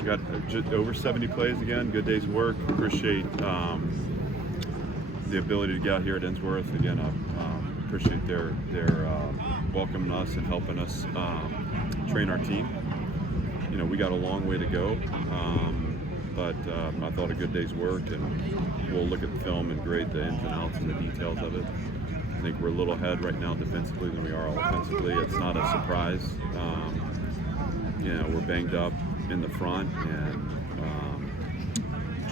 We got just over 70 plays again. Good day's work. Appreciate the ability to get out here at Innsworth again. Appreciate their welcoming us and helping us train our team. You know, we got a long way to go, but I thought a good day's work, and we'll look at the film and grade the ins and outs and the details of it. I think we're a little ahead right now defensively than we are offensively. It's not a surprise. You know, we're banged up in the front and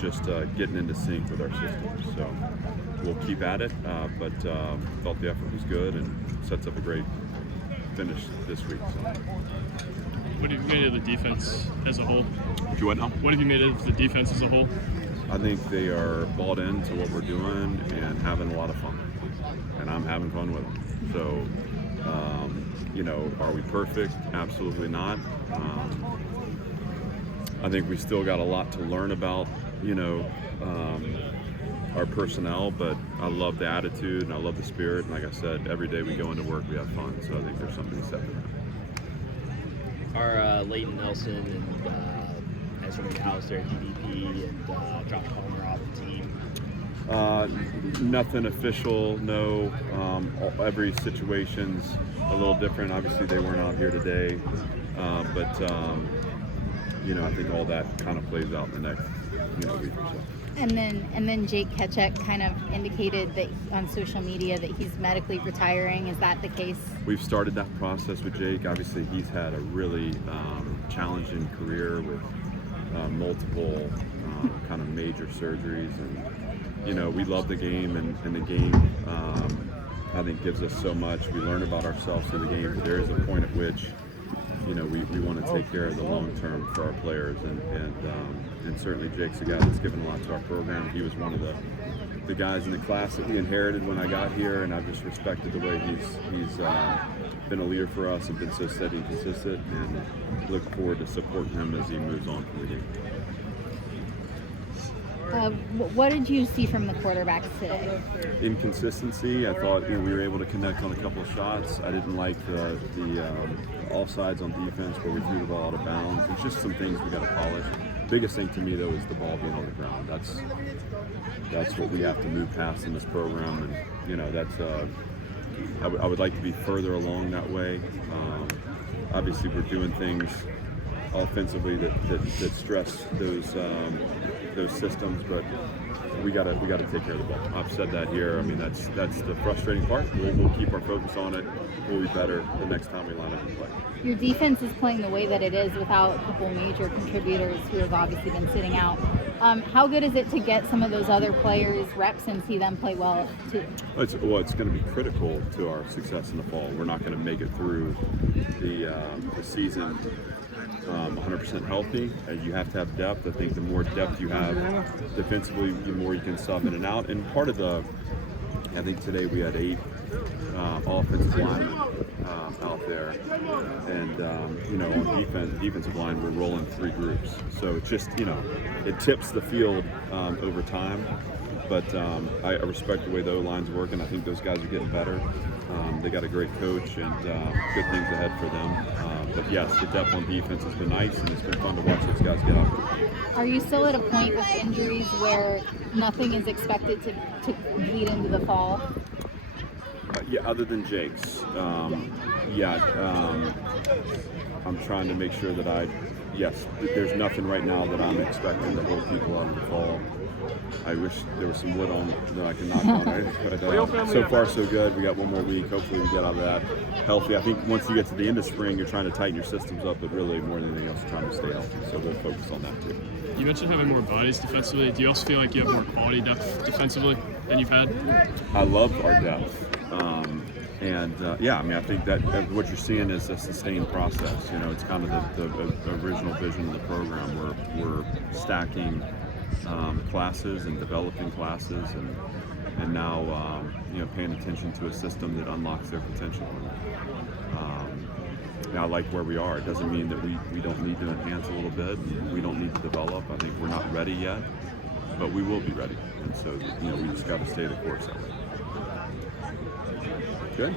just getting into sync with our systems. So we'll keep at it, but thought the effort was good and sets up a great finish this week. So. What have you made of the defense as a whole? Do what now? What have you made of the defense as a whole? I think they are bought into what we're doing and having a lot of fun. And I'm having fun with them. So, you know, are we perfect? Absolutely not. I think we still got a lot to learn about, you know, our personnel, but I love the attitude and I love the spirit. And like I said, every day we go into work, we have fun. So I think there's something to be said for that. Are Leighton Nelson and Ezra McAllister, DDP, and Josh Palmer off the team? Nothing official, no. Every situation's a little different. Obviously, they weren't out here today, but you know, I think all that kind of plays out in the next, you know, week or so. And then Jake Ketchuk kind of indicated that on social media that he's medically retiring. Is that the case? We've started that process with Jake. Obviously, he's had a really challenging career with multiple kind of major surgeries, and you know, we love the game, and the game I think gives us so much. We learn about ourselves through the game, but there is a point at which, you know, we want to take care of the long term for our players, and certainly Jake's a guy that's given a lot to our program. He was one of the guys in the class that we inherited when I got here, and I've just respected the way he's been a leader for us and been so steady and consistent, and look forward to supporting him as he moves on from the game. What did you see from the quarterbacks today? Inconsistency. I thought, you know, we were able to connect on a couple of shots. I didn't like the offsides on defense where we threw the ball out of bounds. There's just some things we got to polish. Biggest thing to me though is the ball being on the ground. That's what we have to move past in this program, and you know, that's I would like to be further along that way. Obviously, we're doing things offensively that stress those systems, but we gotta take care of the ball. I've said that here. I mean, that's the frustrating part. We'll keep our focus on it. We'll be better the next time we line up and play. Your defense is playing the way that it is without a couple major contributors who have obviously been sitting out. How good is it to get some of those other players reps and see them play well too? It's going to be critical to our success in the fall. We're not going to make it through the season 100% healthy. You have to have depth. I think the more depth you have defensively, the more you can sub in and out. And part of I think today we had 8 offensive linemen out there, and you know, on defensive line, we're rolling 3 groups. So it's just, you know, it tips the field over time. But I respect the way the O-line's working. I think those guys are getting better. They got a great coach, and good things ahead for them. But yes, the depth on defense has been nice, and it's been fun to watch those guys get out. Are you still at a point with injuries where nothing is expected to lead into the fall? Yeah, other than Jake's. I'm trying to make sure that there's nothing right now that I'm expecting to hold people out of the fall. I wish there was some wood on that I can knock on, right? But so far so good. We got one more week. Hopefully we get out of that healthy. I think once you get to the end of spring, you're trying to tighten your systems up, but really more than anything else, you're trying to stay healthy. So we'll focus on that too. You mentioned having more bodies defensively. Do you also feel like you have more quality depth defensively than you've had? I love our depth. I mean, I think that what you're seeing is a sustained process. You know, it's kind of the original vision of the program. We're stacking classes and developing classes, and now you know, paying attention to a system that unlocks their potential. I like where we are. It doesn't mean that we don't need to enhance a little bit. We don't need to develop. I think we're not ready yet, but we will be ready. And so, you know, we just got to stay the course. Good.